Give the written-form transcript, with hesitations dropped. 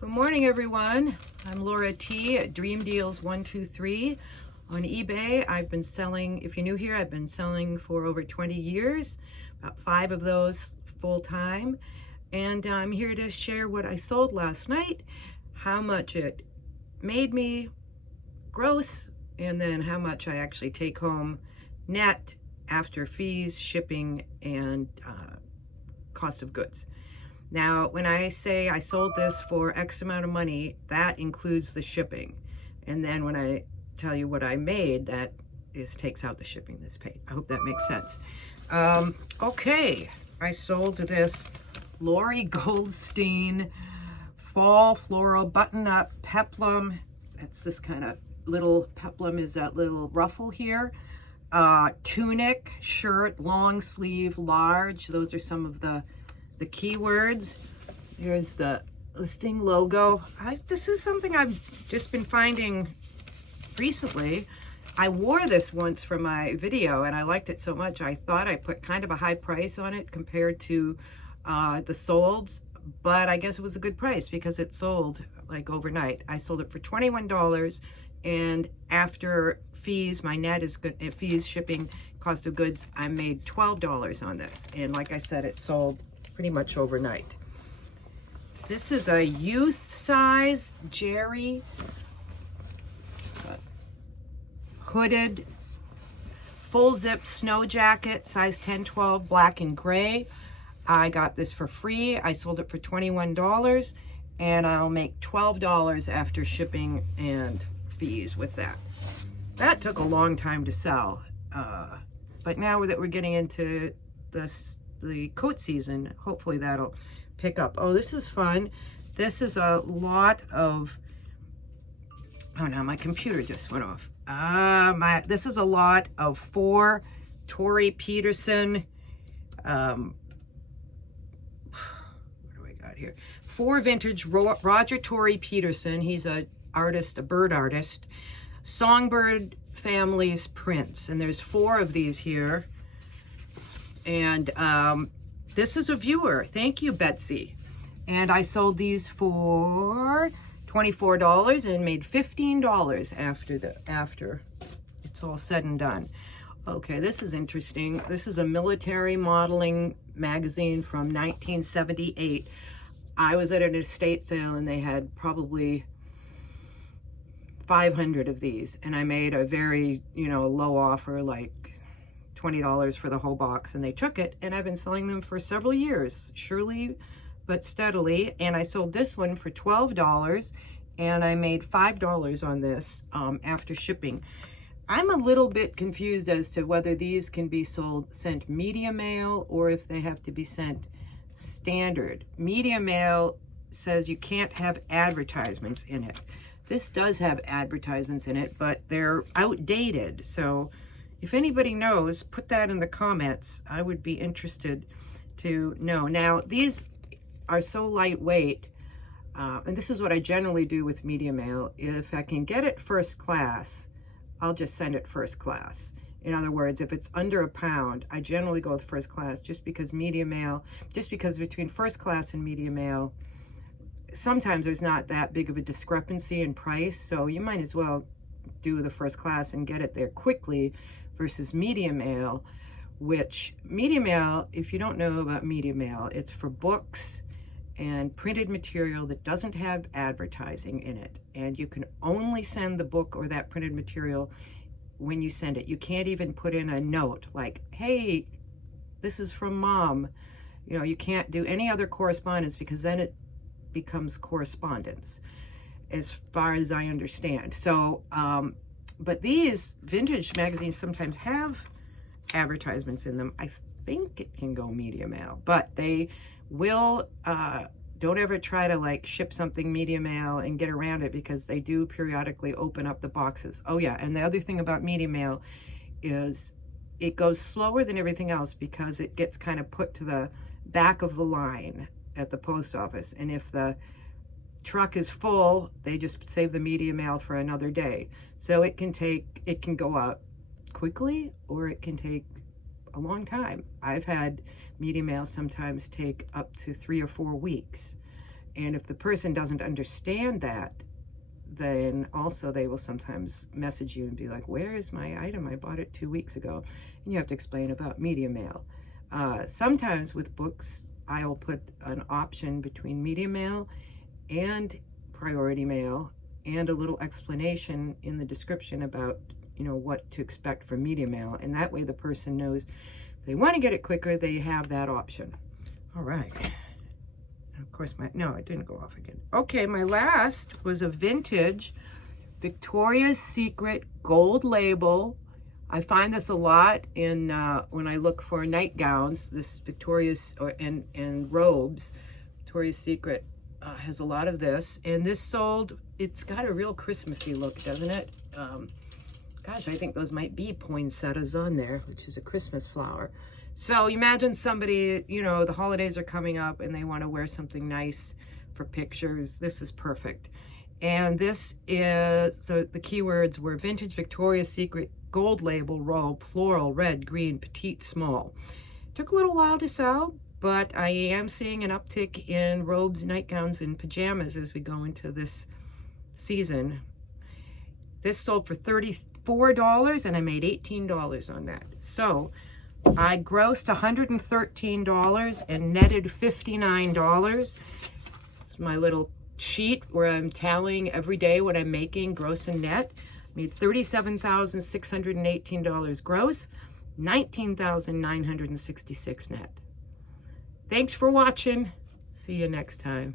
Good morning, everyone. I'm Laura T. at Dream Deals 123 on eBay. I've been selling, if you're new here, I've been selling for over 20 years, about 5 of those full-time. And I'm here to share what I sold last night, how much it made me gross, and then how much I actually take home net after fees, shipping, and cost of goods. Now, when I say I sold this for X amount of money, that includes the shipping. And then when I tell you what I made, that takes out the shipping that's paid. I hope that makes sense. Okay, I sold this Lori Goldstein fall floral button-up peplum. It's this kind of little peplum, is that little ruffle here. Tunic, shirt, long sleeve, large. Those are some of the keywords. Here's the listing logo. This is something I've just been finding recently. I wore this once for my video and I liked it so much I thought I put kind of a high price on it compared to the solds, but I guess it was a good price because it sold like overnight. I sold it for $21, and after fees, my net is good, fees, shipping, cost of goods, I made $12 on this, and like I said, it sold pretty much overnight. This is a youth size Jerry hooded full zip snow jacket, size 10-12, black and gray. I got this for free. I sold it for $21, and I'll make $12 after shipping and fees with that. That took a long time to sell, but now that we're getting into the coat season, hopefully that'll pick up. Oh, this is fun. This is a lot of, oh no, my computer just went off. This is a lot of 4 Tory Peterson, what do I got here? 4 vintage Roger Tory Peterson. He's a artist, a bird artist. Songbird Families prints, and there's 4 of these here. And this is a viewer. Thank you, Betsy. And I sold these for $24 and made $15 after it's all said and done. Okay, this is interesting. This is a military modeling magazine from 1978. I was at an estate sale and they had probably 500 of these, and I made a very, low offer, like $20 for the whole box, and they took it, and I've been selling them for several years, surely but steadily. And I sold this one for $12, and I made $5 on this after shipping. I'm a little bit confused as to whether these can be sent media mail or if they have to be sent standard. Media mail says you can't have advertisements in it. This does have advertisements in it, but they're outdated. So if anybody knows, put that in the comments. I would be interested to know. Now, these are so lightweight, and this is what I generally do with media mail. If I can get it first class, I'll just send it first class. In other words, if it's under £1, I generally go with first class, just because between first class and media mail, sometimes there's not that big of a discrepancy in price, so you might as well do the first class and get it there quickly versus media mail, which media mail, if you don't know about media mail, it's for books and printed material that doesn't have advertising in it, and you can only send the book or that printed material when you send it. You can't even put in a note like, hey, this is from Mom. You can't do any other correspondence, because then it becomes correspondence, as far as I understand. So but these vintage magazines sometimes have advertisements in them. I think it can go media mail, but they will don't ever try to ship something media mail and get around it, because they do periodically open up the boxes. Oh yeah, and the other thing about media mail is it goes slower than everything else, because it gets kind of put to the back of the line at the post office, and if the truck is full, they just save the media mail for another day. So it can go out quickly, or it can take a long time. I've had media mail sometimes take up to 3 or 4 weeks. And if the person doesn't understand that, then also they will sometimes message you and be like, where is my item? I bought it 2 weeks ago. And you have to explain about media mail. Sometimes with books, I'll put an option between media mail and priority mail and a little explanation in the description about, you know, what to expect from media mail. And that way the person knows if they want to get it quicker, they have that option. All right. And of course, no, it didn't go off again. Okay, my last was a vintage Victoria's Secret gold label. I find this a lot in when I look for nightgowns, this Victoria's and robes. Victoria's Secret has a lot of this, and this sold, it's got a real Christmassy look, doesn't it? Gosh, I think those might be poinsettias on there, which is a Christmas flower. So imagine somebody, you know, the holidays are coming up and they want to wear something nice for pictures. This is perfect. And this is, so the keywords were vintage Victoria's Secret gold label robe, floral, red, green, petite, small. Took a little while to sell, but I am seeing an uptick in robes, nightgowns, and pajamas as we go into this season. This sold for $34 and I made $18 on that. So I grossed $113 and netted $59. It's my little sheet where I'm tallying every day what I'm making, gross and net. Made $37,618 gross, $19,966 net. Thanks for watching. See you next time.